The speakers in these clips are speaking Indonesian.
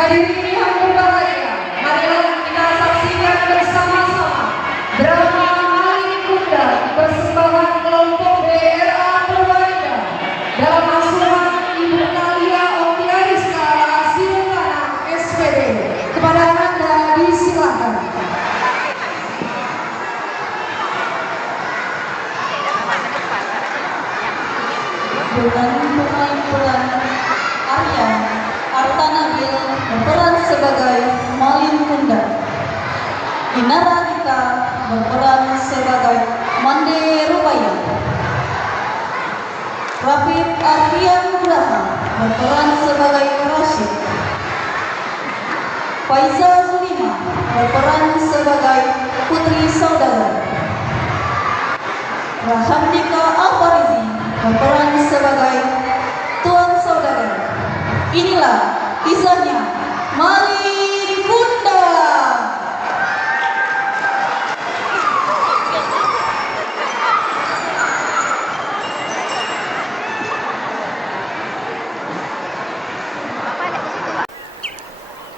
Hadirin yang berbahagia, marilah kita saksikan bersama-sama drama Malin Kundang persembahan kelompok BRA Purbalingga dalam asuhan Ibu Nalia Omiariska Silvana SPD. Kepada Anda disilakan. Dengan pemain peran Aryan Artanabil berperan sebagai Malin Kundang, Inara Dita berperan sebagai Mande Rubaya, Rafif Arfian Nugraha berperan sebagai Rashid, Faiza Zulima berperan sebagai Putri Saudara, Rahamdika Alfarizi berperan sebagai Tuan Saudara. Inilah kisahnya Malin Kundang.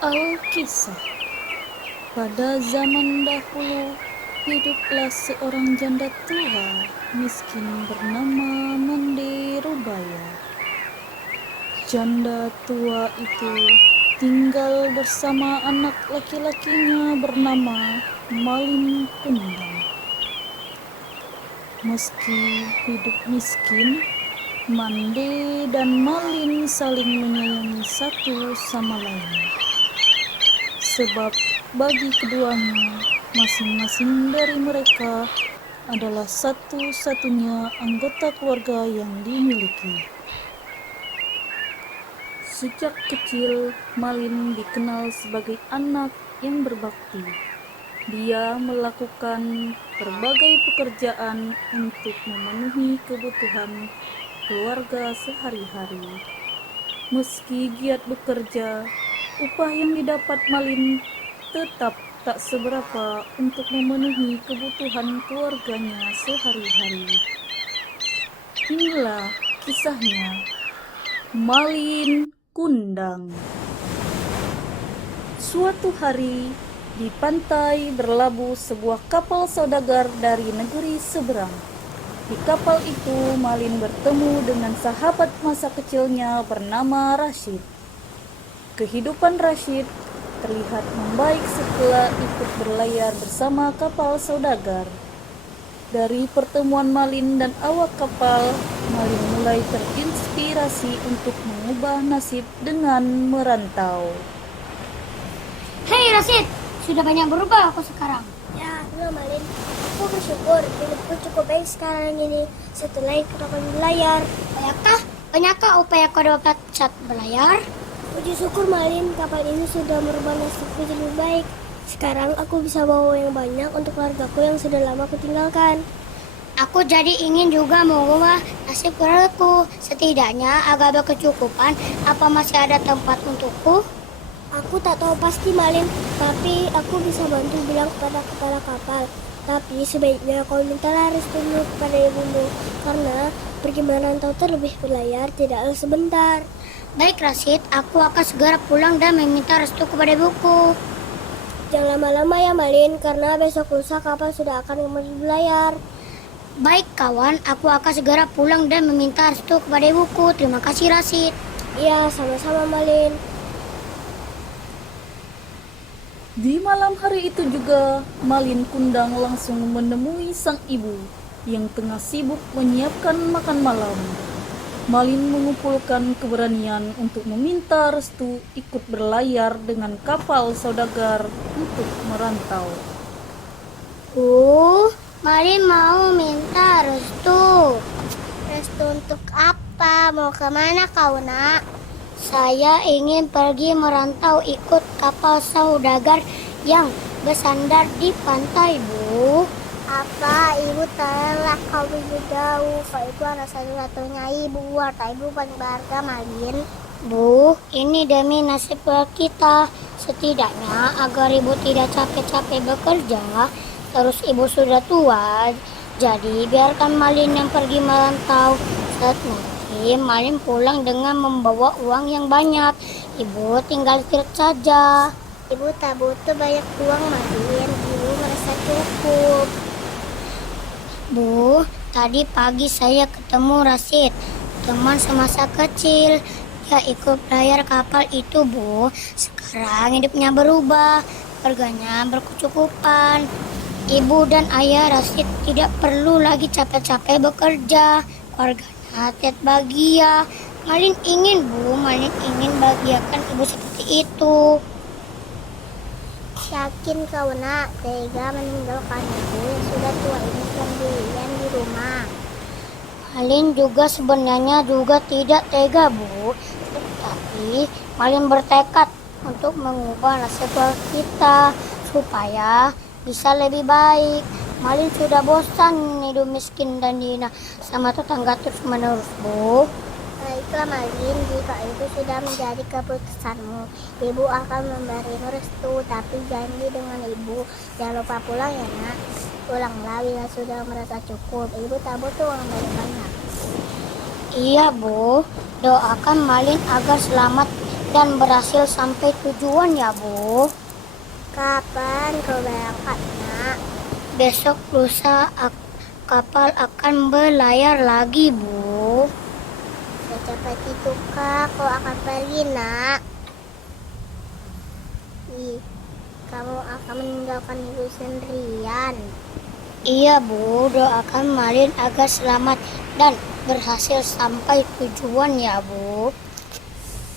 Alkisah. Pada zaman dahulu, hiduplah seorang janda tua miskin bernama Mande Rubaya. Janda tua itu tinggal bersama anak laki-lakinya bernama Malin Kundang. Meski hidup miskin, Mande dan Malin saling menyayangi satu sama lain. Sebab bagi keduanya, masing-masing dari mereka adalah satu-satunya anggota keluarga yang dimiliki. Sejak kecil, Malin dikenal sebagai anak yang berbakti. Dia melakukan berbagai pekerjaan untuk memenuhi kebutuhan keluarga sehari-hari. Meski giat bekerja, upah yang didapat Malin tetap tak seberapa untuk memenuhi kebutuhan keluarganya sehari-hari. Inilah kisahnya Malin Kundang. Suatu hari, di pantai berlabuh sebuah kapal saudagar dari negeri seberang. Di kapal itu, Malin bertemu dengan sahabat masa kecilnya bernama Rashid. Kehidupan Rashid terlihat membaik setelah ikut berlayar bersama kapal saudagar. Dari pertemuan Malin dan awak kapal, Malin mulai terinspirasi untuk mengubah nasib dengan merantau. Hei Rashid, sudah banyak berubah aku sekarang. Ya, enggak Malin. Aku bersyukur hidupku cukup baik sekarang ini setelah ikut berlayar. Banyakkah upaya kau dapat saat berlayar? Puji syukur Malin, kapal ini sudah merubah nasibku jadi lebih baik. Sekarang aku bisa bawa yang banyak untuk keluargaku yang sudah lama aku tinggalkan. Aku jadi ingin juga mengubah nasib keluargaku. Setidaknya agar berkecukupan, apa masih ada tempat untukku? Aku tak tahu pasti Malin, tapi aku bisa bantu bilang kepada kepala kapal. Tapi sebaiknya kau mintalah restumu kepada ibumu, karena pergi merantau terlebih berlayar tidaklah sebentar. Baik Rashid, aku akan segera pulang dan meminta restu kepada ibuku. Jangan lama-lama ya Malin, karena besok lusa kapal sudah akan kembali berlayar. Baik kawan, aku akan segera pulang dan meminta restu kepada ibuku. Terima kasih Rashid. Iya, sama-sama Malin. Di malam hari itu juga, Malin Kundang langsung menemui sang ibu yang tengah sibuk menyiapkan makan malam. Malin mengumpulkan keberanian untuk meminta restu ikut berlayar dengan kapal saudagar untuk merantau. Malin mau minta restu. Restu untuk apa? Mau kemana kau nak? Saya ingin pergi merantau ikut kapal saudagar yang bersandar di pantai, Bu. Apa? Ibu telah kau pergi jauh. Kau itu anak satu-satunya ibu. Harta ibu paling berharga Malin. Bu, ini demi nasib kita. Setidaknya agar ibu tidak capek-capek bekerja. Terus ibu sudah tua. Jadi biarkan Malin yang pergi merantau. Saat nanti Tapi Malin pulang dengan membawa uang yang banyak. Ibu tinggal tidur saja. Ibu tak butuh banyak uang, Malin. Ibu merasa cukup. Bu, tadi pagi saya ketemu Rasid, teman semasa kecil. Dia ikut layar kapal itu, Bu. Sekarang hidupnya berubah, keluarganya berkecukupan. Ibu dan ayah Rasid tidak perlu lagi capek-capek bekerja. Keluarganya tetap bahagia. Malin ingin, Bu, Malin ingin bahagiakan ibu seperti itu. Yakin kau nak tega meninggalkan ibu yang sudah tua ini sendirian di rumah? Malin juga sebenarnya juga tidak tega, Bu. Tapi Malin bertekad untuk mengubah nasib kita supaya bisa lebih baik. Malin sudah bosan hidup miskin dan dihina sama tetangga terus menerus, Bu. Baiklah Malin, jika itu sudah menjadi keputusanmu, ibu akan memberimu restu, tapi janji dengan ibu, jangan lupa pulang ya nak. Pulanglah bila sudah merasa cukup, ibu tak butuh uang banyak. Iya, Bu. Doakan Malin agar selamat dan berhasil sampai tujuan ya, Bu. Kapan kau berangkat nak? Besok lusa kapal akan berlayar lagi, Bu. Secepat itu kah kau akan pergi nak? Kamu akan meninggalkan ibu sendirian. Iya, Bu. Doakan Malin agar selamat dan berhasil sampai tujuan ya, Bu.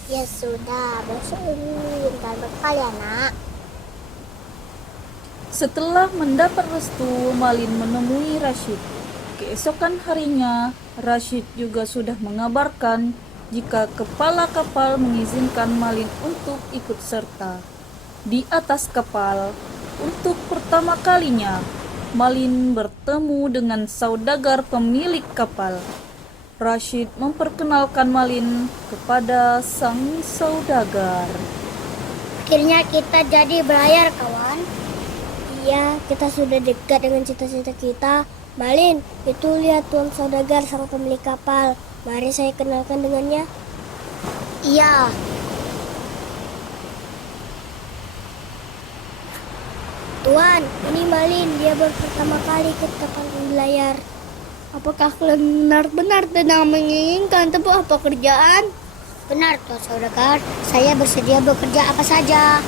Ya sudah, besok minta bekal ya nak. Setelah mendapat restu, Malin menemui Rashid. Keesokan harinya, Rashid juga sudah mengabarkan jika kepala kapal mengizinkan Malin untuk ikut serta. Di atas kapal, untuk pertama kalinya, Malin bertemu dengan saudagar pemilik kapal. Rashid memperkenalkan Malin kepada sang saudagar. Akhirnya kita jadi berlayar, kawan. Iya, kita sudah dekat dengan cita-cita kita. Malin, itu lihat Tuan Saudagar sang pemilik kapal. Mari saya kenalkan dengannya. Iya. Tuan, ini Malin. Dia baru pertama kali ke kapal berlayar. Apakah kalian benar-benar sedang menginginkan sebuah pekerjaan? Benar, Tuan Saudagar. Saya bersedia bekerja apa saja.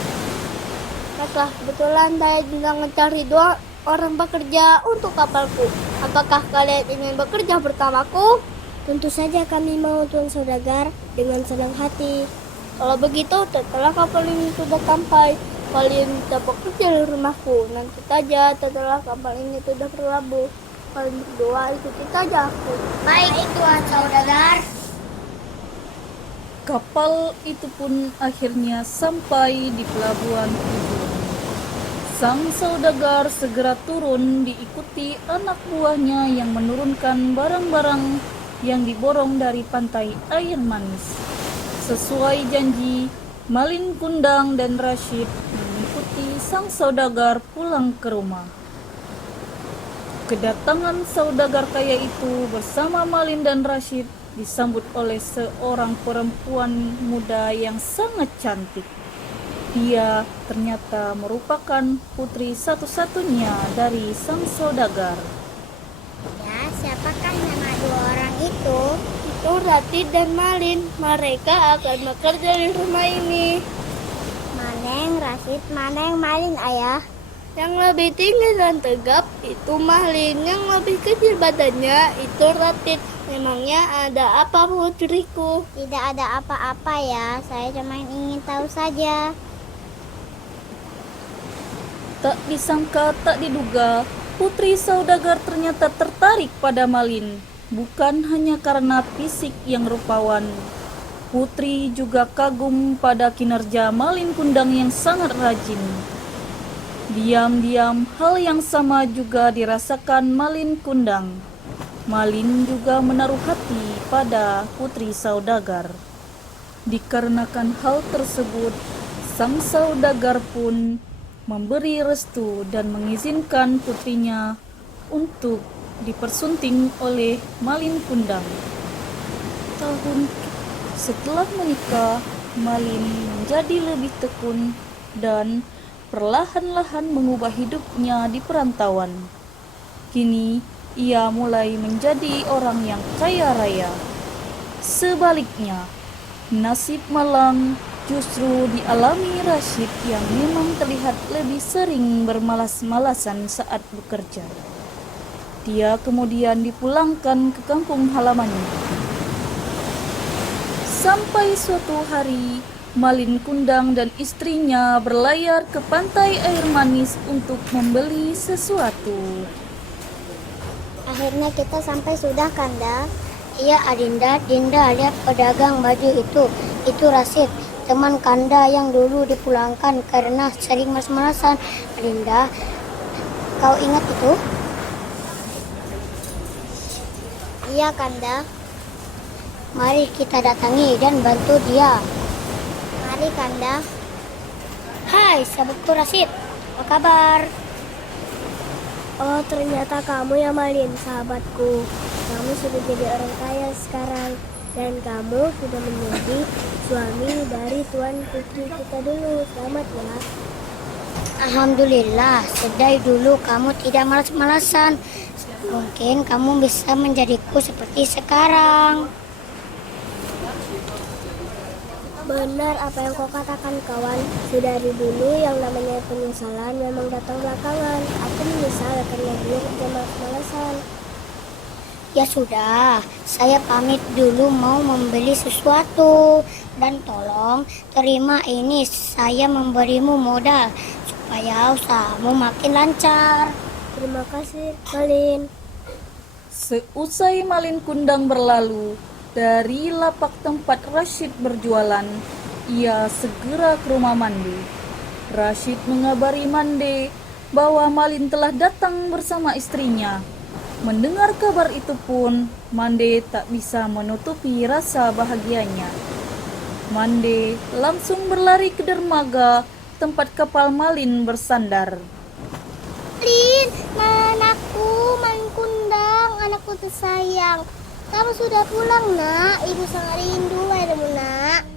Baiklah, kebetulan saya juga mencari 2 orang bekerja untuk kapalku. Apakah kalian ingin bekerja bersamaku? Tentu saja kami mau Tuan Saudagar, dengan senang hati. Kalau begitu, setelah kapal ini sudah sampai, kalian bisa bekerja di rumahku. Nanti saja setelah kapal ini sudah berlabuh, kalian berdua ikuti saja aku. Baik, Tuan Saudagar. Kapal itu pun akhirnya sampai di pelabuhan tujuan. Sang saudagar segera turun diikuti anak buahnya yang menurunkan barang-barang yang diborong dari pantai air manis. Sesuai janji, Malin Kundang dan Rashid mengikuti sang saudagar pulang ke rumah. Kedatangan saudagar kaya itu bersama Malin dan Rashid disambut oleh seorang perempuan muda yang sangat cantik. Dia ternyata merupakan putri satu-satunya dari sang saudagar. Ya, siapakah nama 2 orang itu? Itu Ratih dan Malin. Mereka akan bekerja di rumah ini. Maneng, Rasid, Maneng, Malin ayah. Yang lebih tinggi dan tegap itu Malin. Yang lebih kecil badannya itu Ratih. Memangnya ada apa, putriku? Tidak ada apa-apa ya, saya cuma ingin tahu saja. Tak disangka, tak diduga, putri saudagar ternyata tertarik pada Malin. Bukan hanya karena fisik yang rupawan. Putri juga kagum pada kinerja Malin Kundang yang sangat rajin. Diam-diam, hal yang sama juga dirasakan Malin Kundang. Malin juga menaruh hati pada putri saudagar. Dikarenakan hal tersebut, sang saudagar pun memberi restu dan mengizinkan putrinya untuk dipersunting oleh Malin Kundang. tahun setelah menikah, Malin menjadi lebih tekun dan perlahan-lahan mengubah hidupnya di perantauan. Kini, ia mulai menjadi orang yang kaya raya. Sebaliknya, nasib malang justru dialami Rashid yang memang terlihat lebih sering bermalas-malasan saat bekerja. Dia kemudian dipulangkan ke kampung halamannya. Sampai suatu hari, Malin Kundang dan istrinya berlayar ke pantai air manis untuk membeli sesuatu. Akhirnya kita sampai sudah, Kanda. Iya Adinda, Dinda lihat pedagang baju itu. Itu Rashid, teman Kanda yang dulu dipulangkan karena sering malas-malasan. Adinda, kau ingat itu? Iya, Kanda. Mari kita datangi dan bantu dia. Mari, Kanda. Hai, sahabatku Rashid. Apa kabar? Oh, ternyata kamu ya, Malin, sahabatku. Kamu sudah jadi orang kaya sekarang. Dan kamu sudah menjadi suami dari Tuan Putri kita dulu. Selamat ya. Alhamdulillah, sedai dulu kamu tidak malas-malasan. Mungkin kamu bisa menjadiku seperti sekarang. Benar apa yang kau katakan, kawan. Dari dulu yang namanya penyesalan memang datang belakangan. Aku menyesal karena dulu kerja malas-malasan. Ya sudah, saya pamit dulu mau membeli sesuatu. Dan tolong terima ini, saya memberimu modal supaya usahamu makin lancar. Terima kasih, Malin. Seusai Malin Kundang berlalu dari lapak tempat Rashid berjualan, ia segera ke rumah Mande. Rashid mengabari Mande bahwa Malin telah datang bersama istrinya. Mendengar kabar itu pun, Mande tak bisa menutupi rasa bahagianya. Mande langsung berlari ke dermaga tempat kapal Malin bersandar. Malin, anakku, Malin Kundang, anakku tersayang. Kamu sudah pulang, nak. Ibu sangat rindu padamu, nak.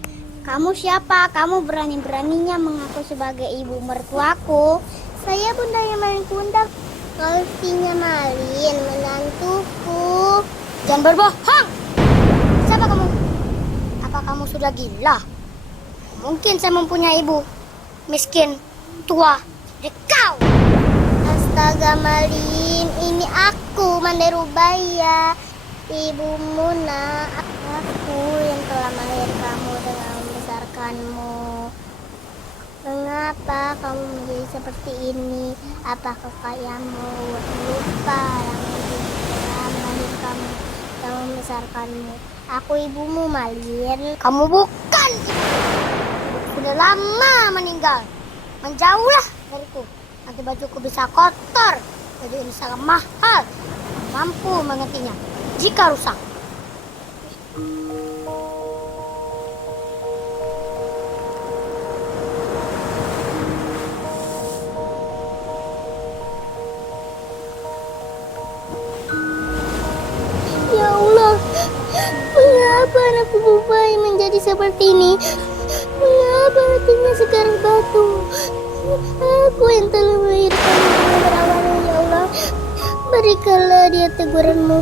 Kamu siapa? Kamu berani-beraninya mengaku sebagai ibu mertuaku. Saya bundanya Malin Kundang. Kau istrinya Malin, menantuku. Jangan berbohong! Siapa kamu? Apa kamu sudah gila? Mungkin saya mempunyai ibu miskin, tua, seperti kau. Astaga, Malin, ini aku, Mande Rubaya. Ibumu, nak. Aku yang telah melahirkanmu dengan membesarkanmu. Mengapa kamu menjadi seperti ini? Apa kekayaanmu lupa yang telah melahirkanmu dan membesarkanmu? Aku ibumu, Malin. Kamu bukan sudah lama meninggal. Menjauhlah dariku. Nanti bajuku bisa kotor. Baju ini sangat mahal. Mampu menggantinya jika rusak. Ya Allah, mengapa anakku Bubai menjadi seperti ini? Mengapa hatinya sekarang batu? Aku yang telah melahirkannya dengan berawalan, ya Allah. Berikanlah dia teguranmu.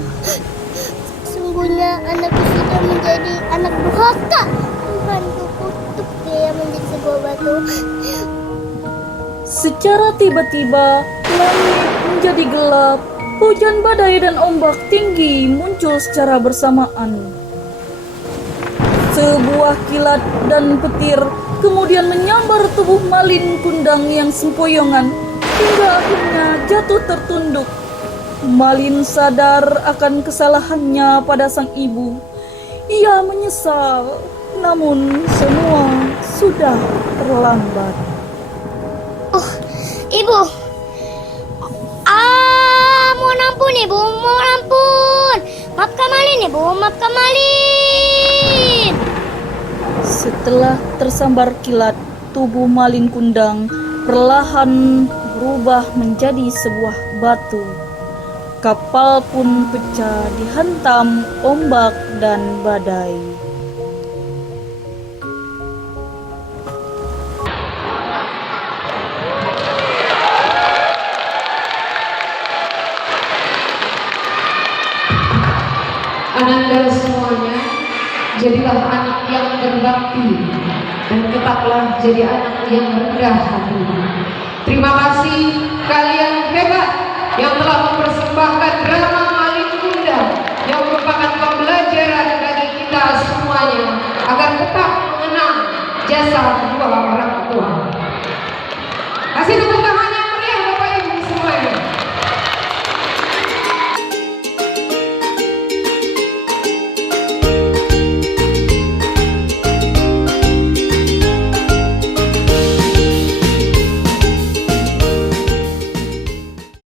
Sungguhnya anakku sudah menjadi anak durhaka. Tuhanku, kutuk dia menjadi sebuah batu. Secara tiba-tiba, langit menjadi gelap. Hujan badai dan ombak tinggi muncul secara bersamaan. Sebuah kilat dan petir kemudian menyambar tubuh Malin Kundang yang sempoyongan hingga akhirnya jatuh tertunduk. Malin sadar akan kesalahannya pada sang ibu. Ia menyesal, namun semua sudah terlambat. Oh, ibu. Mohon ampun ibu, mohon ampun. Maafkan Malin ibu, maafkan Malin. Setelah tersambar kilat, tubuh Malin Kundang perlahan berubah menjadi sebuah batu. Kapal pun pecah dihantam ombak dan badai. Ananda semuanya, jadilah anak yang berbakti dan tetaplah jadi anak yang rendah hati. Terima kasih kalian hebat yang telah mempersembahkan drama Malin Kundang yang merupakan pembelajaran bagi kita semuanya agar tetap mengenang jasa